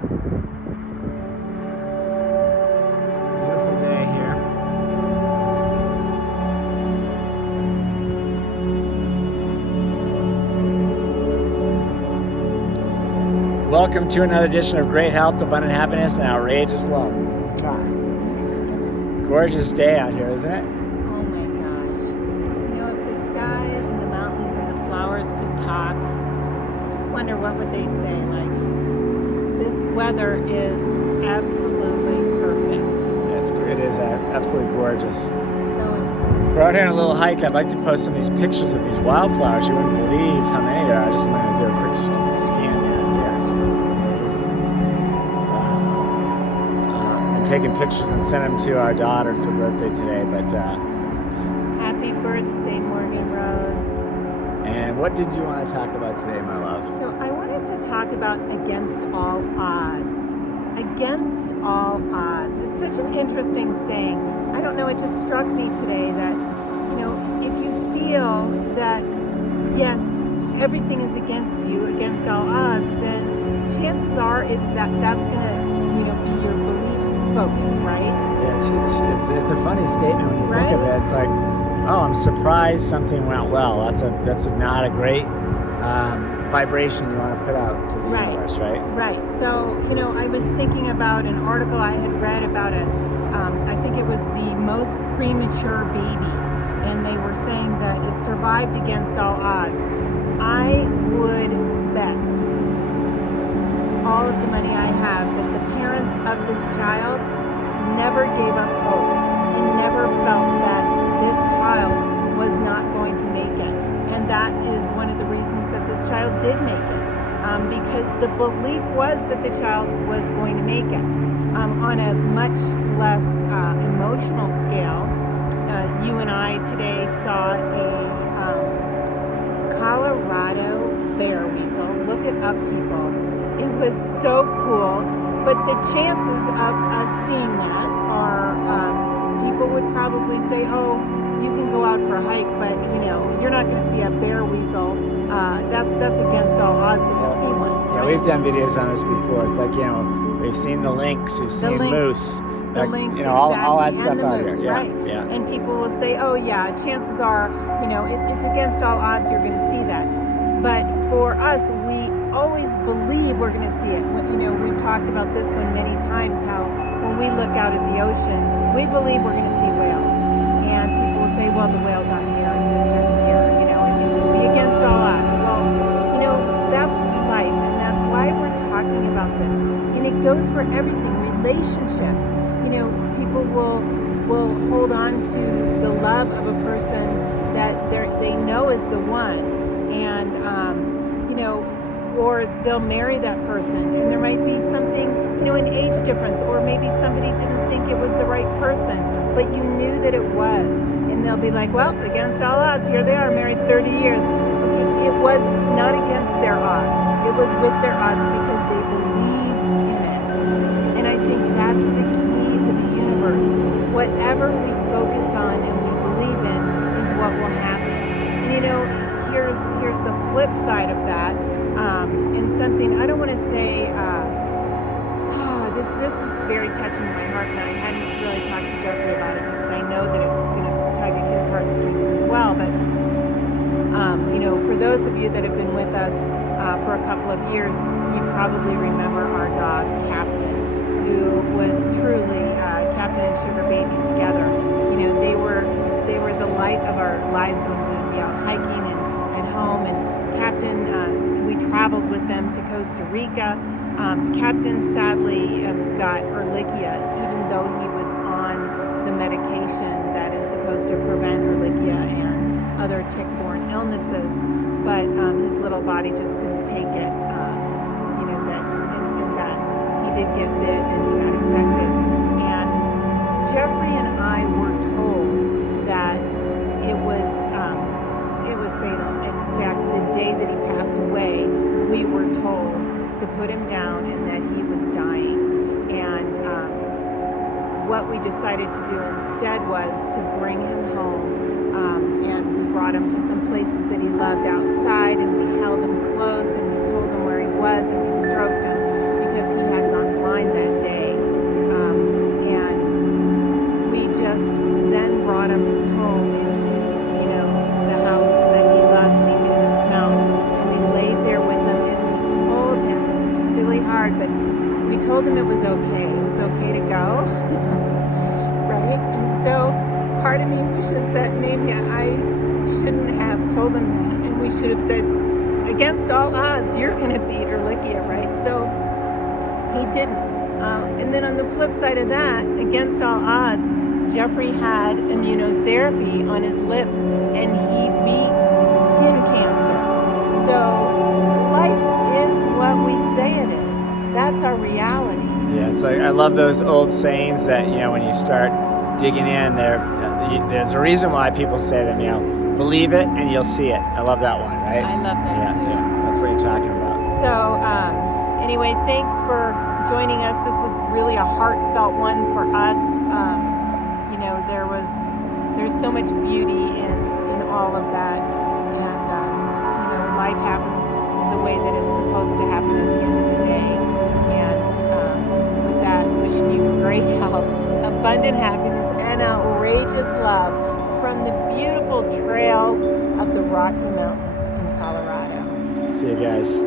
Beautiful day here. Welcome to another edition of Great Health, Abundant Happiness, and Outrageous Love. Gorgeous day out here, isn't it? Oh my gosh. If the skies and the mountains and the flowers could talk, I just wonder what would they say. Like, this weather is absolutely perfect. It is absolutely gorgeous. So incredible. We're out here on a little hike. I'd like to post some of these pictures of these wildflowers. You wouldn't believe how many there are. I'm going to do a quick scan down here. It's just amazing. It's wild. I'm taking pictures and send them to our daughter. It's her birthday today. But happy birthday, Morgan Rose. And what did you want to talk about today, my love? So I wanted to talk about against all odds. Against all odds. It's such an interesting saying. I don't know, it just struck me today that, if you feel that, yes, everything is against you, against all odds, then chances are if that's going to, be your belief focus, right? Yeah, it's a funny statement when you think of it. It's like, oh, I'm surprised something went well. That's not a great vibration you want to put out to the universe, right? Right. So, I was thinking about an article I had read about I think it was the most premature baby, and they were saying that it survived against all odds. I would bet all of the money I have that the parents of this child never gave up hope and never felt that this child was not going to make it. And that is one of the reasons that this child did make it, because the belief was that the child was going to make it. On a much less emotional scale, you and I today saw a Colorado bear weasel. Look it up, people. It was so cool, but the chances of us seeing that are, people would probably say, oh, you can go out for a hike, but you're not going to see a bear weasel. That's against all odds that you'll see one. Yeah, we've done videos on this before. It's like, we've seen the lynx, we've seen moose, the lynx, all that exactly, stuff and the out moose, here. right? Yeah. And people will say, oh yeah, chances are, it's against all odds you're going to see that. But for us, we always believe we're going to see it. We've talked about this one many times, how when we look out at the ocean, we believe we're going to see whales. And people will say, well, the whales aren't here at this time of year. It would be against all odds. Well, that's life, and that's why we're talking about this. And it goes for everything, relationships. People will hold on to the love of a person that they know is the one, and or they'll marry that person, and there might be something, an age difference, or maybe somebody didn't think it was the right person, but you knew that it was, and they'll be like, well, against all odds, here they are, married 30 years. Okay, it was not against their odds. It was with their odds because they believed in it. And I think that's the key to the universe. Whatever we focus on and we believe in is what will happen. And here's the flip side of that. And something I don't want to say. This is very touching to my heart, and I hadn't really talked to Jeffrey about it because I know that it's going to tug at his heartstrings as well. But for those of you that have been with us for a couple of years, you probably remember our dog Captain, who was truly Captain and Sugar Baby together. They were the light of our lives when we would be out hiking and at home. And Captain, we traveled with them to Costa Rica. Captain sadly got Ehrlichia, even though he was on the medication that is supposed to prevent Ehrlichia and other tick-borne illnesses. But his little body just couldn't take it. That he did get bit and he got infected. And Jeffrey and I were told that it was fatal. In fact, the day that he passed away, we were told to put him down and that he was dying. And what we decided to do instead was to bring him home, and we brought him to some places that he loved outside, and we held him close, and we told him where he was, and we stroked him because he had gone hard, but we told him it was okay. It was okay to go, right? And so part of me wishes that maybe I shouldn't have told him that, and we should have said, against all odds, you're going to beat Erlichia, right? So he didn't. And then on the flip side of that, against all odds, Jeffrey had immunotherapy on his lips, and he beat skin cancer. So life is what we say it is. That's our reality. Yeah, it's like I love those old sayings that when you start digging in there's a reason why people say them. Believe it and you'll see it. I love that one, right? I love that too. Yeah, that's what you're talking about. So anyway, thanks for joining us. This was really a heartfelt one for us. There's so much beauty in all of that, and life happens the way that it's supposed to happen at the end of the day. And with that, wishing you great health, abundant happiness, and outrageous love from the beautiful trails of the Rocky Mountains in Colorado. See you guys.